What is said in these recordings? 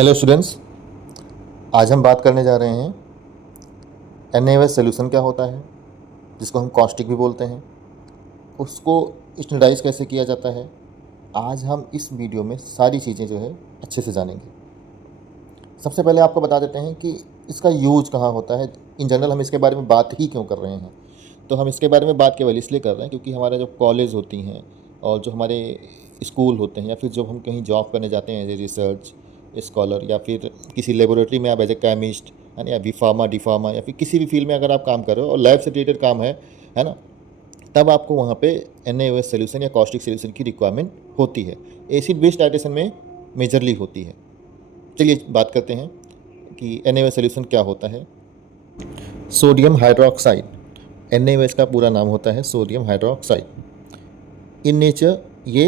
Hello students, आज हम बात करने जा रहे हैं NaOH सोल्यूशन क्या होता है, जिसको हम कॉस्टिक भी बोलते हैं। उसको स्टैंडर्डाइज कैसे किया जाता है, आज हम इस वीडियो में सारी चीज़ें जो है अच्छे से जानेंगे। सबसे पहले आपको बता देते हैं कि इसका यूज़ कहाँ होता है। इन जनरल हम इसके बारे में बात ही क्यों कर रहे हैं, तो हम इसके बारे में बात केवल इसलिए कर रहे हैं क्योंकि हमारा जो कॉलेज होती हैं और जो हमारे स्कूल होते हैं या फिर जब हम कहीं जॉब करने जाते हैं एज ए रिसर्च स्कॉलर या फिर किसी लेबोरेटरी में आप एज ए केमिस्ट है ना, या बी फार्मा डी फार्मा या फिर किसी भी फील्ड में अगर आप काम कर रहे हो और लैब से रिलेटेड काम है ना, तब आपको वहाँ पे NaOH सोल्यूशन या कॉस्टिक सोल्यूशन की रिक्वायरमेंट होती है। एसिड बेस्ड टाइट्रेशन में मेजरली होती है। चलिए बात करते हैं कि NaOH सोल्यूशन क्या होता है। सोडियम हाइड्रोक्साइड, NaOH का पूरा नाम होता है सोडियम हाइड्रोक्साइड। इन नेचर ये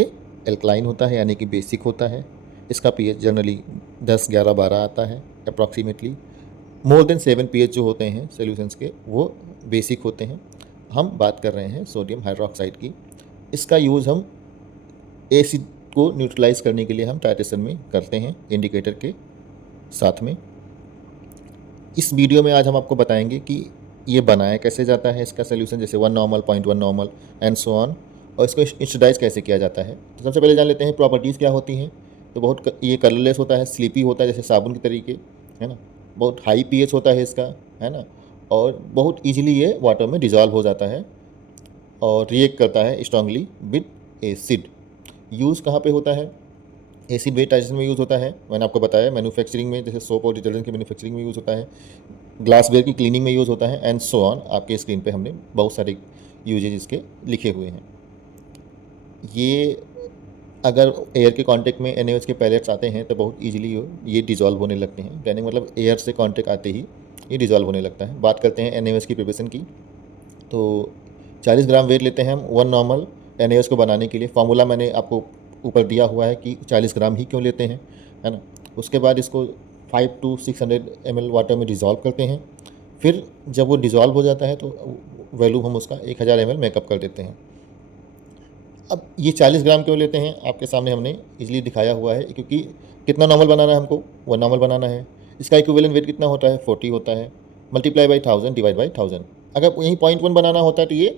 एल्कलाइन होता है, यानी कि बेसिक होता है। इसका pH जनरली 10, 11, 12 आता है अप्रॉक्सीमेटली। मोर देन 7 pH जो होते हैं सोल्यूशंस के वो बेसिक होते हैं। हम बात कर रहे हैं सोडियम हाइड्रोक्साइड की। इसका यूज़ हम एसिड को न्यूट्रलाइज करने के लिए हम टाइट्रेशन में करते हैं इंडिकेटर के साथ में। इस वीडियो में आज हम आपको बताएंगे कि ये बनाया कैसे जाता है इसका सोल्यूशन, जैसे 1 normal, 0.1 normal and so on, और इसको स्टैंडर्डाइज कैसे किया जाता है। तो सबसे पहले जान लेते हैं प्रॉपर्टीज़ क्या होती हैं। तो ये कलरलेस होता है, स्लीपी होता है जैसे साबुन के तरीके, है ना। बहुत हाई pH होता है इसका, है ना, और बहुत ईजिली ये वाटर में डिज़ोल्व हो जाता है और रिएक्ट करता है स्ट्रांगली विद एसिड। यूज़ कहाँ पे होता है? एसिड बेस्ड टाइट्रेशन में यूज़ होता है, मैंने आपको बताया। मैन्युफैक्चरिंग में जैसे सोप और डिटर्जेंट की मैन्युफैक्चरिंग में यूज़ होता है, ग्लासवेयर की क्लीनिंग में यूज़ होता है एंड सो ऑन। आपके स्क्रीन पे हमने बहुत सारे यूजेज इसके लिखे हुए हैं। ये अगर एयर के कांटेक्ट में NaOH के पैलेट्स आते हैं तो बहुत इजीली ये डिज़ोल्व होने लगते हैं, कहने का मतलब एयर से कांटेक्ट आते ही ये डिज़ोल्व होने लगता है। बात करते हैं NaOH की प्रिपरेशन की। तो 40 ग्राम वेट लेते हैं हम 1 नॉर्मल NaOH को बनाने के लिए। फार्मूला मैंने आपको ऊपर दिया हुआ है कि 40 ग्राम ही क्यों लेते हैं, है ना। उसके बाद इसको 5 to 600 ml वाटर में डिज़ोल्व करते हैं। फिर जब वो डिज़ोल्व हो जाता है तो वैल्यू हम उसका 1000 ml मेकअप कर देते हैं। अब ये 40 ग्राम क्यों लेते हैं, आपके सामने हमने इजीली दिखाया हुआ है, क्योंकि कितना नॉर्मल बनाना है हमको, 1 नॉर्मल बनाना है। इसका इक्विवेलेंट वेट कितना होता है, 40 होता है, मल्टीप्लाई बाई 1000 डिवाइड बाई 1000। अगर यहीं 0.1 बनाना होता है तो ये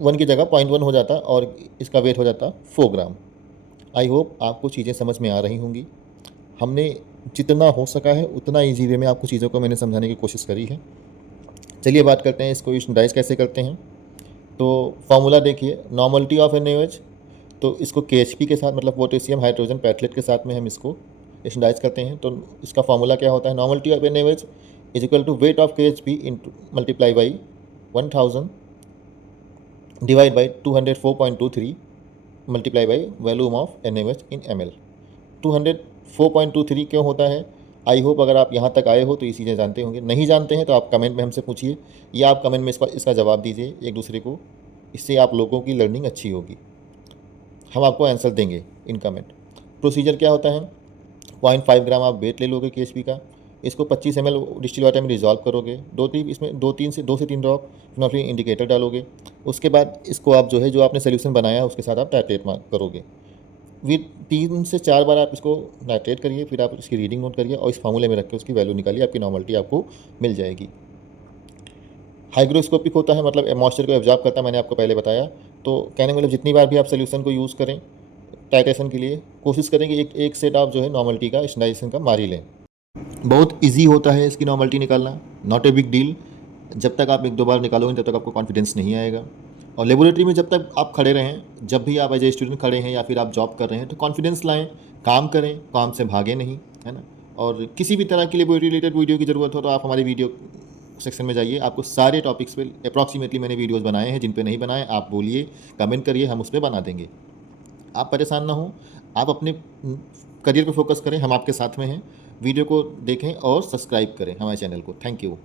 1 की जगह 0.1 हो जाता और इसका वेट हो जाता 4 ग्राम। आई होप आपको चीज़ें समझ में आ रही होंगी। हमने जितना हो सका है उतना ईजी वे में आपको चीज़ों को मैंने समझाने की कोशिश करी है। चलिए बात करते हैं इसको स्टैंडर्डाइज कैसे करते हैं। तो फार्मूला देखिए, नॉर्मलिटी ऑफ NaOH, तो इसको KHP के साथ मतलब पोटेशियम हाइड्रोजन पेटलेट के साथ में हम इसको स्टैंडर्डाइज करते हैं। तो इसका फार्मूला क्या होता है, normality of NaOH is equal to weight of KHP into multiply by 1000 divide by 204.23 multiply by volume of NaOH in ml। 204.23 क्यों होता है? आई होप अगर आप यहाँ तक आए हो तो ये चीज़ें जानते होंगे। नहीं जानते हैं तो आप कमेंट में हमसे पूछिए या आप कमेंट में इसका जवाब दीजिए एक दूसरे को। इससे आप लोगों की लर्निंग अच्छी होगी। हम आपको आंसर देंगे इन कमेंट। प्रोसीजर क्या होता है, 0.5 ग्राम आप वेट ले लोगे KHP का। इसको 25 ml डिस्टिल वाटर में डिज़ोल्व करोगे। इसमें 2 से 3 ड्रॉप फिनोल इंडिकेटर डालोगे। उसके बाद इसको आप जो है जो आपने सोल्यूशन बनाया है उसके साथ आप टाइट्रेट करोगे। विद 3 से 4 बार आप इसको नाइट्रेट करिए, फिर आप इसकी रीडिंग नोट करिए और इस फार्मूले में रख के उसकी वैल्यू निकालिए, आपकी नॉर्मलिटी आपको मिल जाएगी। हाइग्रोस्कोपिक होता है, मतलब मॉइस्चर को एब्जॉर्ब करता है, मैंने आपको पहले बताया। तो कहने का मतलब जितनी बार भी आप सोल्यूशन को यूज़ करें टाइट्रेशन के लिए, कोशिश करें कि एक सेट आप जो है नॉर्मलिटी का स्टैंडर्डाइजेशन का मार ही लें। बहुत ईजी होता है इसकी नॉर्मलिटी निकालना, नॉट ए बिग डील। जब तक आप 1-2 बार निकालोगे तब तक आपको कॉन्फिडेंस नहीं आएगा। और लेबोरेटरी में जब तक आप खड़े रहें, जब भी आप एज ए स्टूडेंट खड़े हैं या फिर आप जॉब कर रहे हैं, तो कॉन्फिडेंस लाएं, काम करें, काम से भागे नहीं, है ना। और किसी भी तरह की लेबोरेटरी रिलेटेड वीडियो की ज़रूरत हो तो आप हमारे वीडियो सेक्शन में जाइए। आपको सारे टॉपिक्स पे अप्रॉक्सीमेटली मैंने वीडियोस बनाए हैं। जिन पे नहीं बनाए आप बोलिए, कमेंट करिए, हम उस पर बना देंगे। आप परेशान ना हो, आप अपने करियर पे फोकस करें, हम आपके साथ में हैं। वीडियो को देखें और सब्सक्राइब करें हमारे चैनल को। Thank you.